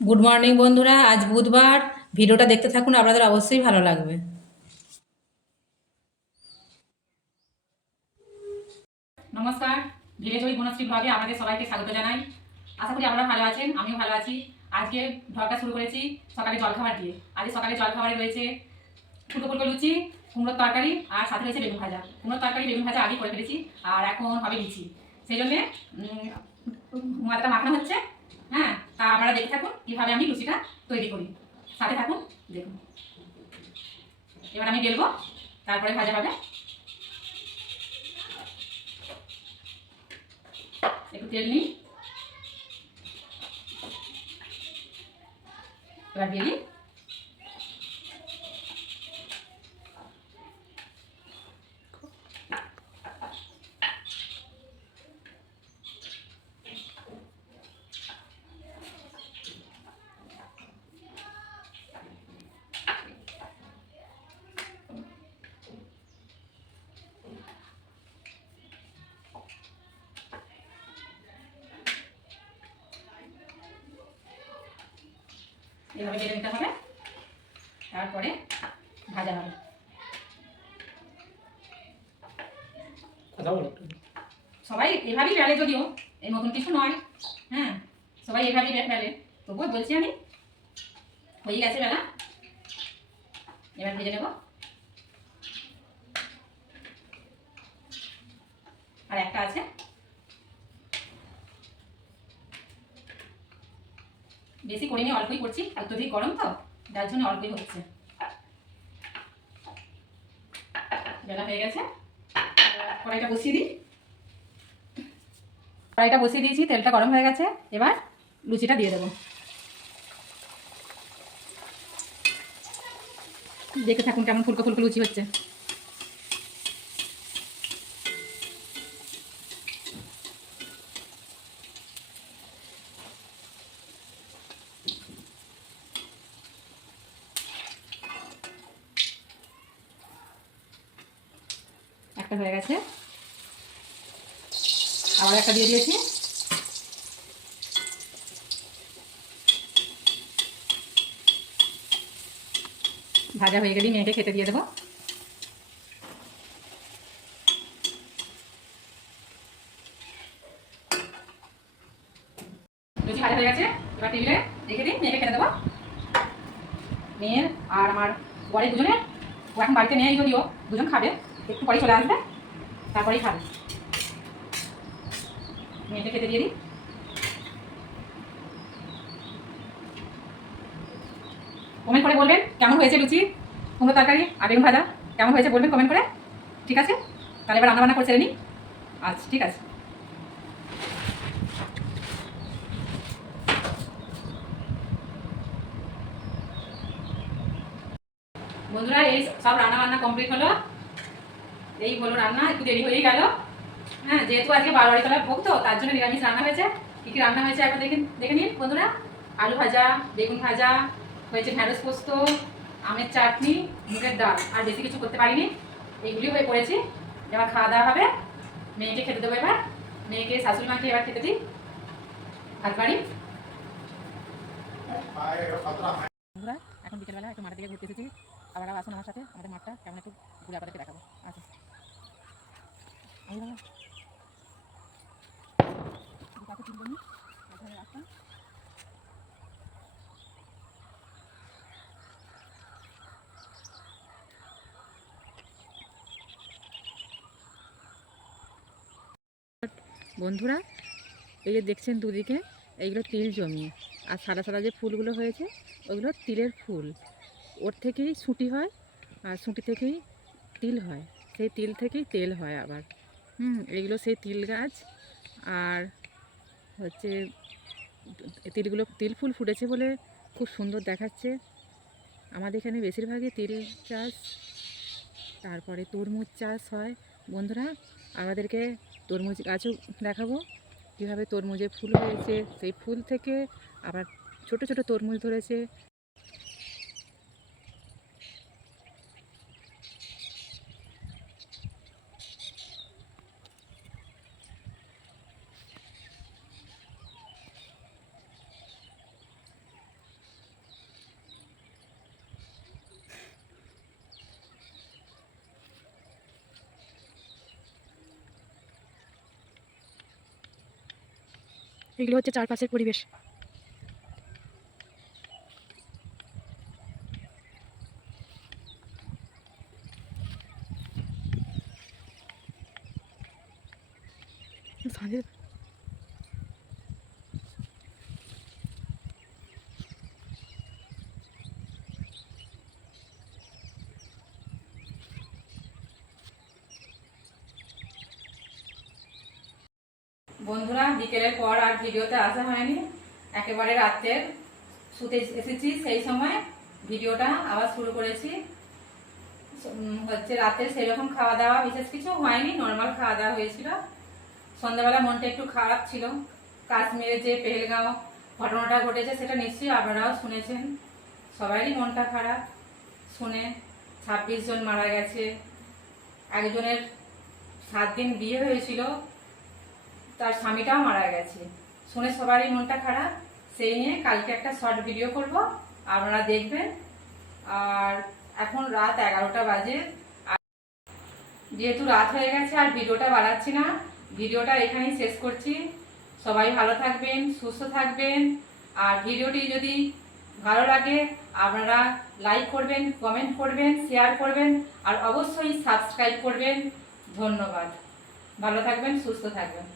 Good morning বন্ধুরা। আজ বুধবার। ভিডিওটা দেখতে থাকুন, আপনাদের অবশ্যই ভালো লাগবে। নমস্কার। ভিলেজ ওই বনশ্রী ব্লগে আমাদের সবাইকে স্বাগত জানাই। আশা করি আপনারা ভালো আছেন, আমিও ভালো আছি। আজকে ব্লগটা শুরু করেছি সকালে জলখাবার দিয়ে। আজকে সকালে জলখাবারে রয়েছে ফুলকো ফুলকো লুচি, কুমড়োর তরকারি, আর সাথে রয়েছে বেগুন ভাজা। কুমড়োর তরকারি, বেগুন ভাজা আগে করে ফেলেছি, আর এখন হবে লুচি। সেই জন্যে মাথাটা মাখানো হচ্ছে। হ্যাঁ তা আপনারা দেখে থাকুন কীভাবে আমি লুচিটা তৈরি করি। সাথে থাকুন, দেখুন। এবার আমি বেলবো, তারপরে ভাজা হবে। একটু তেল নিই। এবার বেলি। এভাবে বেলে নিতে হবে। তারপরে ভাজা হবে। সবাই এভাবেই বেলে যদিও এই নতুন কিছু নয়। হ্যাঁ সবাই এভাবেই বেলে। তবুও বলছি আমি হয়ে গেছে বেলা। এবার ভেজে নেব। আর একটা আছে বেশি করিনি অল্পই করছি অত্যধিক গরম তো, যার জন্য অল্পই হচ্ছে। বেলা হয়ে গেছে কড়াইটা বসিয়ে দিই। কড়াইটা বসিয়ে দিয়েছি, তেলটা গরম হয়ে গেছে, এবার লুচিটা দিয়ে দেবো। দেখে থাকুন কেমন ফুলকো ফুলকো লুচি হচ্ছে। একটা হয়ে গেছে। আবার একটা দিয়ে দিয়েছি। ভাজা হয়ে গেলেই মেয়েকে খেতে দিয়ে দেবো। হয়ে গেছে। দিই মেয়েকে খেতে দেবো। মেয়ের আর আমার বরের দুজনের। এখন বাড়িতে নেই যদিও, দুজন খাবে। একটু পরে চলে আসবে। তারপরেই খাবে। মেয়েটা খেতে দিয়ে দিই। কমেন্ট করে বলবেন কেমন হয়েছে লুচি, কুমড়ো তরকারি আর বেগুন ভাজা? কেমন হয়েছে বলবেন কমেন্ট করে। ঠিক আছে? তাহলে এবার রান্নাবান্না করে ছেড়ে নিই। আচ্ছা ঠিক আছে। বন্ধুরা, এই সব রান্না বান্না কমপ্লিট হলো। এই হলো রান্না, একটু দেরি হয়েই গেল। হ্যাঁ যেহেতু আজকে বারোয়ারি তলার ভোগ, তো তার জন্য নিরামিষ রান্না হয়েছে। কী কী রান্না হয়েছে এখন দেখে দেখে নিন বন্ধুরা। আলু ভাজা, বেগুন ভাজা, হয়েছে ঢ্যাঁড়স পোস্ত, আমের চাটনি, মুগের ডাল। আর বেশি কিছু করতে পারিনি। এইগুলি হয়ে পড়েছি। এবার খাওয়া দাওয়া হবে। মেয়েকে খেতে দেবো এবার। মেয়েকে, শাশুড়ি মাকে এবার খেতে দিই। ভাত বাড়ি। এখন বিকেলবেলা একটু মাঠের দিকে ঘুরতে এসেছি। আবার আসুন আমার সাথে। আমাদের মাঠটা কেমন একটু ঘুরে আপনাদেরকে দেখাবো। আচ্ছা আমি বললাম কাছে তুলব নি এখানে রাস্তা বন্ধুরা, এই যে দেখছেন দুদিকে, এইগুলো তিল জমি। আর সাদা সাদা যে ফুলগুলো হয়েছে, ওগুলো তিলের ফুল। ওর থেকেই সুটি হয়, আর সুটি থেকেই তিল হয়। সেই তিল থেকেই তেল হয় আবার। হুম এগুলো সেই তিল গাছ। আর হচ্ছে তিলগুলো, তিল ফুল ফুটেছে বলে খুব সুন্দর দেখাচ্ছে। আমাদের এখানে বেশিরভাগই তিল চাষ, তারপরে তরমুজ চাষ হয়। বন্ধুরা, আমাদেরকে তরমুজ গাছও দেখাবো। কীভাবে তরমুজের ফুল হয়েছে, সেই ফুল থেকে আবার ছোট ছোট তরমুজ ধরেছে। এগুলো হচ্ছে চারপাশের পরিবেশ। সাঁঝের বন্ধুরা, বিকেলের পর আর ভিডিওতে আসা হয়নি। একেবারে রাত্রের শুতে এসেছি, সেই সময় ভিডিওটা আবার শুরু করেছি। হচ্ছে রাতে সেই রকম খাওয়া দাওয়া বিশেষ কিছু হয়নি নর্মাল খাওয়া দাওয়া হয়েছিল। সন্ধ্যাবেলা মনটা একটু খারাপ ছিল। কাশ্মীরে যে পেহেলগাঁও ঘটনাটা ঘটেছে সেটা নিশ্চয়ই আপনারাও শুনেছেন। সবারই মনটা খারাপ। শুনে ছাব্বিশ জন মারা গেছে। একজনের সাত দিন বিয়ে হয়েছিল। তার স্বামীটাও মারা গেছে। শুনে সবারই মনটা খারাপ। সেই নিয়ে কালকে একটা শর্ট ভিডিও করব। আপনারা দেখবেন। আর এখন রাত এগারোটা বাজে। যেহেতু রাত হয়ে গেছে, আর ভিডিওটা বাড়াচ্ছি না, ভিডিওটা এখানেই শেষ করছি। সবাই ভালো থাকবেন, সুস্থ থাকবেন। আর ভিডিওটি যদি ভালো লাগে, আপনারা লাইক করবেন কমেন্ট করবেন শেয়ার করবেন, আর অবশ্যই সাবস্ক্রাইব করবেন। ধন্যবাদ। ভালো থাকবেন, সুস্থ থাকবেন।